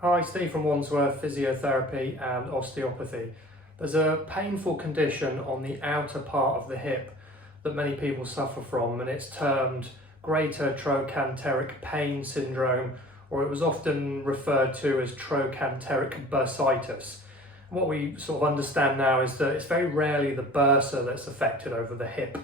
Hi, Steve from Wandsworth, Physiotherapy and Osteopathy. There's a painful condition on the outer part of the hip that many people suffer from, and it's termed Greater Trochanteric Pain Syndrome, or it was often referred to as Trochanteric bursitis. What we sort of understand now is that it's very rarely the bursa that's affected over the hip,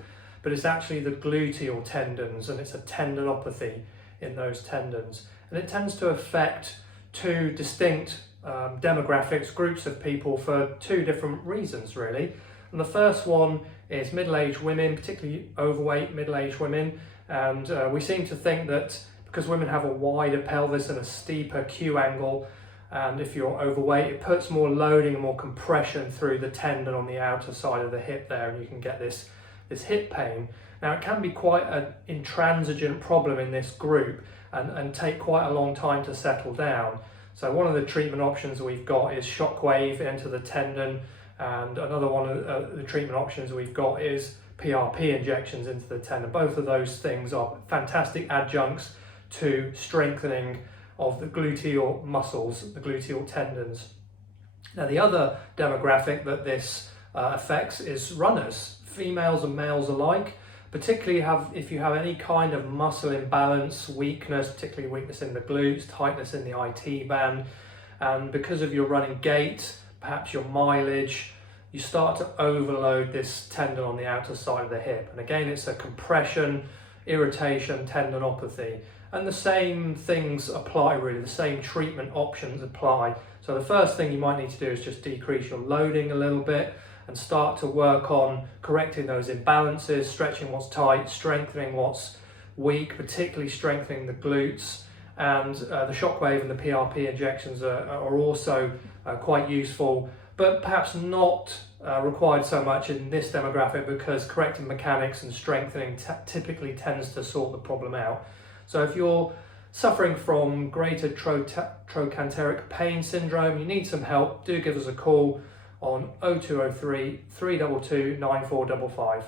but it's actually the gluteal tendons, and it's a tendinopathy in those tendons. And it tends to affect two distinct demographics, groups of people, for two different reasons really. And the first one is middle-aged women, particularly overweight middle-aged women, and we seem to think that because women have a wider pelvis and a steeper Q angle, and if you're overweight, it puts more loading and more compression through the tendon on the outer side of the hip there, and you can get this hip pain. Now, it can be quite an intransigent problem in this group and take quite a long time to settle down. So one of the treatment options we've got is Shockwave into the tendon, and another one of the treatment options we've got is PRP injections into the tendon. Both of those things are fantastic adjuncts to strengthening of the gluteal muscles, the gluteal tendons. Now, the other demographic that this affects is runners, females and males alike. Particularly if you have any kind of muscle imbalance, weakness, particularly weakness in the glutes, tightness in the IT band, and because of your running gait, perhaps your mileage, you start to overload this tendon on the outer side of the hip. And again, it's a compression, irritation, tendinopathy. And the same things apply really, the same treatment options apply. So the first thing you might need to do is just decrease your loading a little bit and start to work on correcting those imbalances, stretching what's tight, strengthening what's weak, particularly strengthening the glutes. And the Shockwave and the PRP injections are also quite useful, but perhaps not required so much in this demographic, because correcting mechanics and strengthening typically tends to sort the problem out. So if you're suffering from Greater Trochanteric Pain Syndrome, you need some help, do give us a call on 0203 322 9455.